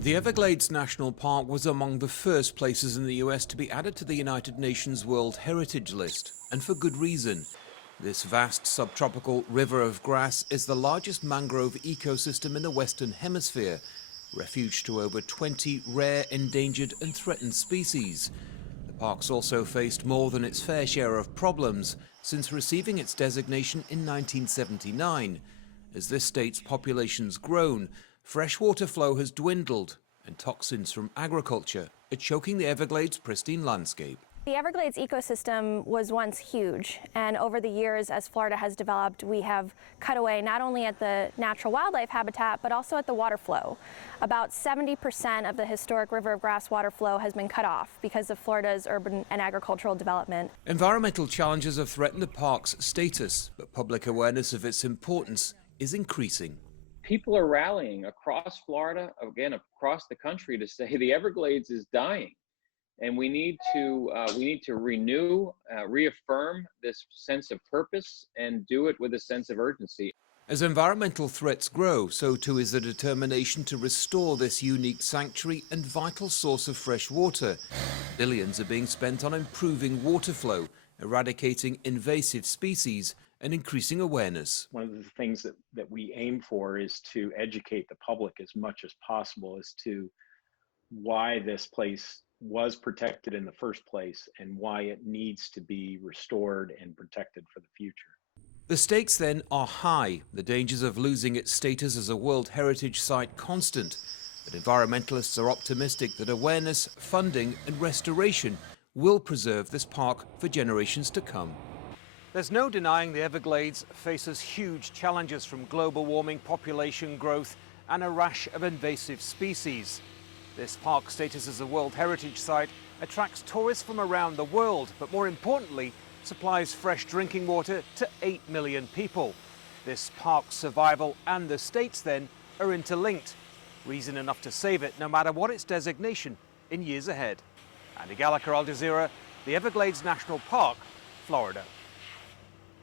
The Everglades National Park was among the first places in the US to be added to the United Nations World Heritage List, and for good reason. This vast subtropical river of grass is the largest mangrove ecosystem in the Western Hemisphere, refuge to over 20 rare, endangered and threatened species. The park's also faced more than its fair share of problems since receiving its designation in 1979. As this state's population's grown, freshwater flow has dwindled, and toxins from agriculture are choking the Everglades' pristine landscape. The Everglades ecosystem was once huge, and over the years, as Florida has developed, we have cut away not only at the natural wildlife habitat, but also at the water flow. About 70% of the historic river of grass water flow has been cut off because of Florida's urban and agricultural development. Environmental challenges have threatened the park's status, but public awareness of its importance is increasing. People are rallying across Florida, again, across the country, to say the Everglades is dying. And we need to renew, reaffirm this sense of purpose and do it with a sense of urgency. As environmental threats grow, so too is the determination to restore this unique sanctuary and vital source of fresh water. Billions are being spent on improving water flow, eradicating invasive species and increasing awareness. One of the things that we aim for is to educate the public as much as possible as to why this place was protected in the first place and why it needs to be restored and protected for the future. The stakes then are high, the dangers of losing its status as a World Heritage Site constant. But environmentalists are optimistic that awareness, funding and restoration will preserve this park for generations to come. There's no denying the Everglades faces huge challenges from global warming, population growth and a rash of invasive species. This park's status as a World Heritage Site attracts tourists from around the world, but more importantly, supplies fresh drinking water to 8 million people. This park's survival and the state's then are interlinked. Reason enough to save it, no matter what its designation in years ahead. Andy Gallagher, Al Jazeera, the Everglades National Park, Florida.